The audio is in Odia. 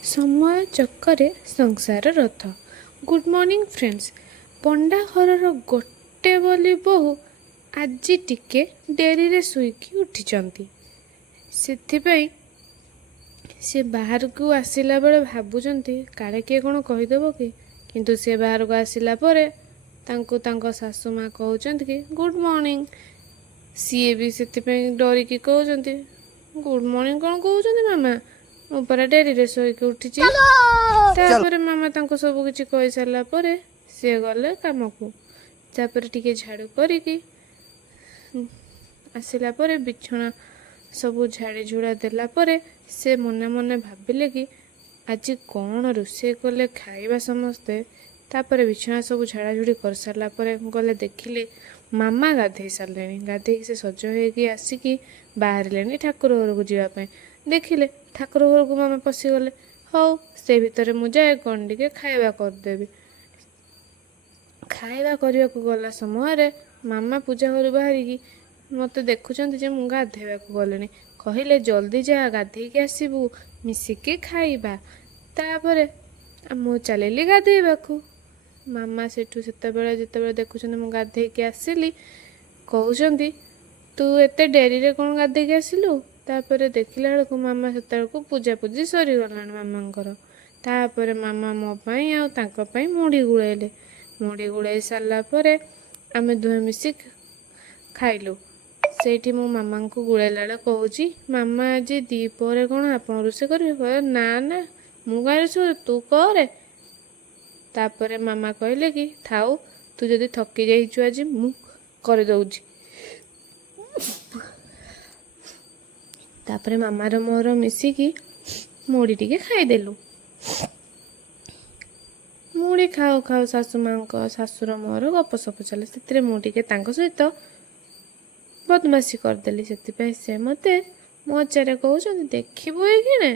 ସମୟ ଚକରେ ସଂସାର ରଥ। Good morning friends. ପଣ୍ଡା ଘରର ଗୋଟେ ବୋଲି ବୋହୂ ଆଜି ଟିକେ ଡେରିରେ ଶୋଇକି ଉଠିଛନ୍ତି। ସେଥିପାଇଁ ସେ ବାହାରକୁ ଆସିଲା ବେଳେ ଭାବୁଛନ୍ତି କାଳେ କିଏ କ'ଣ କହିଦେବ କି, କିନ୍ତୁ ସେ ବାହାରକୁ ଆସିଲା ପରେ ତାଙ୍କୁ ତାଙ୍କ ଶାଶୁ ମା କହୁଛନ୍ତି କି ଗୁଡ୍ ମର୍ଣ୍ଣିଂ। ସିଏ ବି ସେଥିପାଇଁ ଡରିକି କହୁଛନ୍ତି ଗୁଡ୍ ମର୍ଣ୍ଣିଂ କ'ଣ କହୁଛନ୍ତି ମାମା, ମୁଁ ପରା ଡେରିରେ ଶୋଇକି ଉଠିଛି। ତାପରେ ମାମା ତାଙ୍କୁ ସବୁ କିଛି କହିସାରିଲା ପରେ ସିଏ ଗଲେ କାମକୁ। ତାପରେ ଟିକେ ଝାଡ଼ୁ କରିକି ଆସିଲା ପରେ ବିଛଣା ସବୁ ଝାଡ଼ି ଝୁଡ଼ା ଦେଲା ପରେ ସେ ମନେ ମନେ ଭାବିଲେ କି ଆଜି କ'ଣ ରୋଷେଇ କଲେ ଖାଇବା ସମସ୍ତେ। ତାପରେ ବିଛଣା ସବୁ ଝାଡ଼ାଝୁଡ଼ି କରିସାରିଲା ପରେ ଗଲେ ଦେଖିଲେ ମାମା ଗାଧେଇ ସାରିଲେଣି। ଗାଧେଇକି ସେ ସଜ ହେଇକି ଆସିକି ବାହାରିଲେଣି ଠାକୁର ଘରକୁ ଯିବା ପାଇଁ। ଦେଖିଲେ ଠାକୁର ଘରକୁ ମାମା ପଶିଗଲେ। ହଉ ସେ ଭିତରେ ମୁଁ ଯାଏ କ'ଣ ଟିକେ ଖାଇବା କରିଦେବି। ଖାଇବା କରିବାକୁ ଗଲା ସମୟରେ ମାମା ପୂଜା ଘରୁ ବାହାରିକି ମୋତେ ଦେଖୁଛନ୍ତି ଯେ ମୁଁ ଗାଧେଇବାକୁ ଗଲିଣି। କହିଲେ ଜଲ୍ଦି ଯା ଗାଧେଇକି ଆସିବୁ, ମିଶିକି ଖାଇବା। ତାପରେ ମୁଁ ଚାଲିଲି ଗାଧେଇବାକୁ। ମାମା ଯେତେବେଳେ ଦେଖୁଛନ୍ତି ମୁଁ ଗାଧେଇକି ଆସିଲି କହୁଛନ୍ତି ତୁ ଏତେ ଡେରିରେ କ'ଣ ଗାଧେଇକି ଆସିଲୁ। ତାପରେ ଦେଖିଲା ବେଳକୁ ମାମା ସେତେବେଳକୁ ପୂଜାପୂଜି ସରିଗଲାଣି ମାମାଙ୍କର। ତାପରେ ମାମା ମୋ ପାଇଁ ଆଉ ତାଙ୍କ ପାଇଁ ମୁଢ଼ି ଗୋଳେଇଲେ। ମୁଢ଼ି ଗୋଳେଇ ସାରିଲା ପରେ ଆମେ ଦୁହେଁ ମିଶି ଖାଇଲୁ। ସେଇଠି ମୁଁ ମାମାଙ୍କୁ ଗୋଳେଇଲା ବେଳେ କହୁଛି ମାମା ଆଜି ଦ୍ୱିପହରେ କ'ଣ ଆପଣ ରୋଷେଇ କରିବେ? କହିଲେ ନା ନା ମୁଁ କାହିଁ ରୋଷେଇ କରିବି, ତୁ କରେ। ତାପରେ ମାମା କହିଲେ କି ଥାଉ, ତୁ ଯଦି ଥକି ଯାଇଛୁ ଆଜି ମୁଁ କରିଦେଉଛି। ତାପରେ ମାମାର ମୋର ମିଶିକି ମୁଢ଼ି ଟିକେ ଖାଇଦେଲୁ। ମୁଢ଼ି ଖାଉ ଖାଉ ଶାଶୁର ମୋର ଗପସପ ଚାଲେ। ସେଥିରେ ମୁଁ ଟିକେ ତାଙ୍କ ସହିତ ବଦମାସି କରିଦେଲି। ସେଥିପାଇଁ ସେ ମୋତେ ମଜାରେ କହୁଛନ୍ତି ଦେଖିବୁ ଏଇଖିଣା